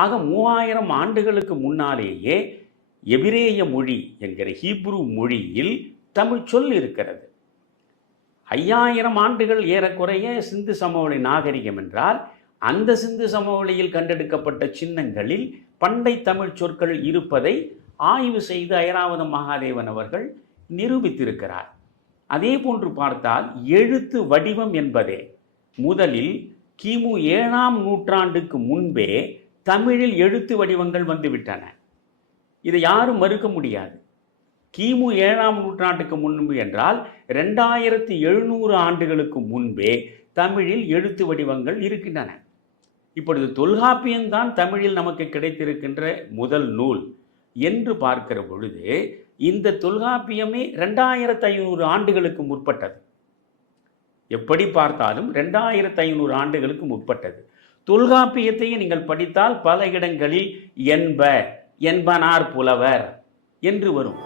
ஆக மூவாயிரம் ஆண்டுகளுக்கு முன்னாலேயே எபிரேய மொழி என்கிற ஹீப்ரு மொழியில் தமிழ் சொல் இருக்கிறது. ஐயாயிரம் ஆண்டுகள் ஏறக்குறைய சிந்து சமவெளி நாகரிகம் என்றால் அந்த சிந்து சமவெளியில் கண்டெடுக்கப்பட்ட சின்னங்களில் பண்டை தமிழ் சொற்கள் இருப்பதை ஆய்வு செய்து ஐராவத மகாதேவன் அவர்கள் நிரூபித்திருக்கிறார். அதே போன்று பார்த்தால் எழுத்து வடிவம் என்பதே முதலில் கிமு ஏழாம் நூற்றாண்டுக்கு முன்பே தமிழில் எழுத்து வடிவங்கள் வந்துவிட்டன. இதை யாரும் மறுக்க முடியாது. கிமு ஏழாம் நூற்றாண்டுக்கு முன்பு என்றால் ரெண்டாயிரத்தி எழுநூறு ஆண்டுகளுக்கு முன்பே தமிழில் எழுத்து வடிவங்கள் இருக்கின்றன. இப்பொழுது தொல்காப்பியம்தான் தமிழில் நமக்கு கிடைத்திருக்கின்ற முதல் நூல் என்று பார்க்கிற பொழுது இந்த தொல்காப்பியமே ரெண்டாயிரத்து ஐநூறு ஆண்டுகளுக்கு முற்பட்டது. எப்படி பார்த்தாலும் ரெண்டாயிரத்து ஐநூறு ஆண்டுகளுக்கு முற்பட்டது. தொல்காப்பியத்தையும் நீங்கள் படித்தால் பல இடங்களில் என்ப என்பனார் புலவர் என்று வரும்.